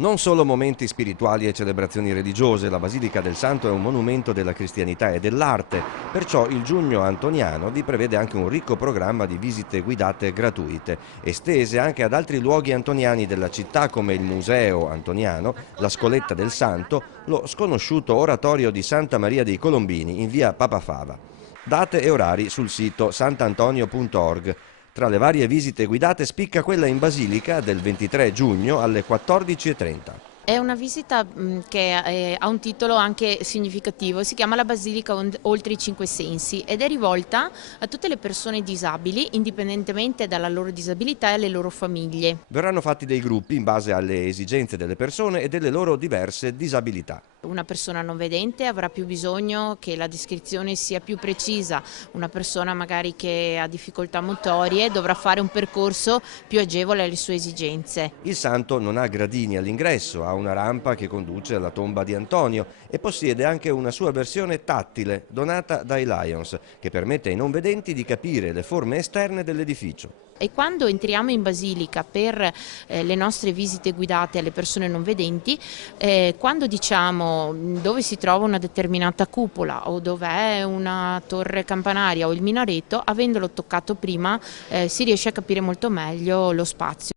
Non solo momenti spirituali e celebrazioni religiose, la Basilica del Santo è un monumento della cristianità e dell'arte, perciò il Giugno Antoniano vi prevede anche un ricco programma di visite guidate gratuite, estese anche ad altri luoghi antoniani della città come il Museo Antoniano, la Scoletta del Santo, lo sconosciuto oratorio di Santa Maria dei Colombini in via Papafava. Date e orari sul sito santantonio.org. Tra le varie visite guidate spicca quella in Basilica del 23 giugno alle 14:30. È una visita che ha un titolo anche significativo, si chiama La Basilica Oltre i Cinque Sensi ed è rivolta a tutte le persone disabili, indipendentemente dalla loro disabilità e alle loro famiglie. Verranno fatti dei gruppi in base alle esigenze delle persone e delle loro diverse disabilità. Una persona non vedente avrà più bisogno che la descrizione sia più precisa, una persona magari che ha difficoltà motorie dovrà fare un percorso più agevole alle sue esigenze. Il santo non ha gradini all'ingresso, ha una rampa che conduce alla tomba di Antonio e possiede anche una sua versione tattile donata dai Lions, che permette ai non vedenti di capire le forme esterne dell'edificio. E quando entriamo in basilica per le nostre visite guidate alle persone non vedenti, quando diciamo dove si trova una determinata cupola o dov'è una torre campanaria o il minareto, avendolo toccato prima si riesce a capire molto meglio lo spazio.